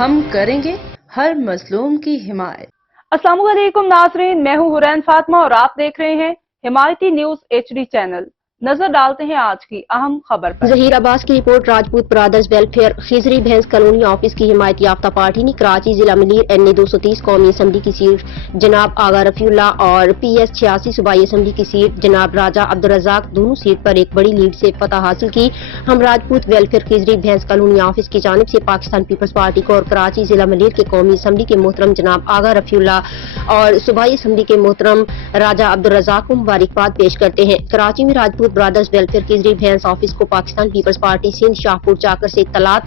ہم کریں گے ہر مظلوم کی حمایت۔ السلام علیکم ناظرین، میں ہوں حرین فاطمہ اور آپ دیکھ رہے ہیں حمایتی نیوز HD چینل۔ نظر ڈالتے ہیں آج کی اہم خبر پر۔ ظہیر عباس کی report. Rajput brothers welfare Khizri بھینس کالونی آفس کی حمایت یافتہ پارٹی نے کراچی ضلع ملیر NA 230 قومی اسمبلی کی سیٹ جناب آغا رفیع اللہ اور PS 86 صوبائی اسمبلی کی سیٹ جناب راجہ عبدالرزاق دونوں سیٹ پر ایک بڑی لیڈ سے فتح حاصل کی۔ ہم راجپوت ویلفیئر خضری بھینس کالونی آفس کی جانب سے پاکستان پیپلز پارٹی کو اور کراچی ضلع ملیر کے قومی اسمبلی کے محترم جناب آغا رفیع اللہ اور صوبائی اسمبلی کے محترم راجہ عبدالرزاق کو مبارکباد پیش کرتے ہیں۔ کراچی میں راجپوت برادرز ویلفیئر خضری بھینس آفس کو پاکستان پیپلز پارٹی سندھ شاہپور چاکر سے اطلاعات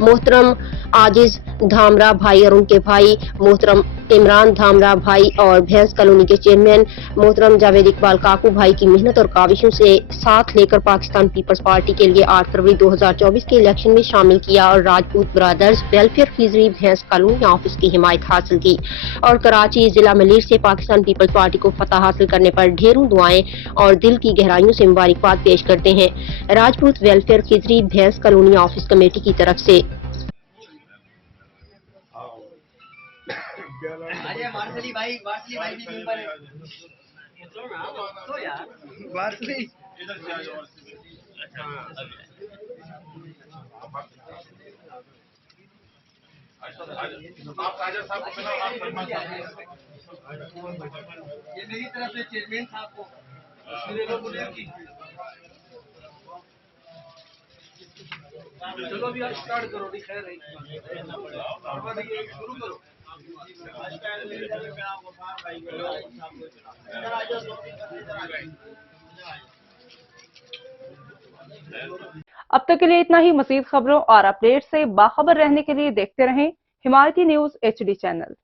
محترم عاجز دھامرا بھائی اور ان کے بھائی محترم عمران دھامرا بھائی اور بھینس کالونی کے چیئرمین محترم جاوید اقبال کاکو بھائی کی محنت اور کاوشوں سے ساتھ لے کر پاکستان پیپلز پارٹی کے لیے 8 فروری 2024 کے الیکشن میں شامل کیا اور راجپوت برادرز ویلفیئر خضری بھینس کالونی آفس کی حمایت حاصل کی اور کراچی ضلع ملیر سے پاکستان پیپلز پارٹی کو فتح حاصل کرنے پر ڈھیروں دعائیں اور دل کی گہرائیوں سے مبارکباد پیش کرتے ہیں۔ راجپوت ویلفیئر خضری بھینس کالونی آفس کمیٹی کی طرف سے یہ میری طرف سے چیئرمین صاحب کو چلو ابھی آپ اسٹارٹ کرو، خیر شروع کرو۔ اب تک کے لیے اتنا ہی۔ مزید خبروں اور اپڈیٹ سے باخبر رہنے کے لیے دیکھتے رہیں حمایتی نیوز HD چینل۔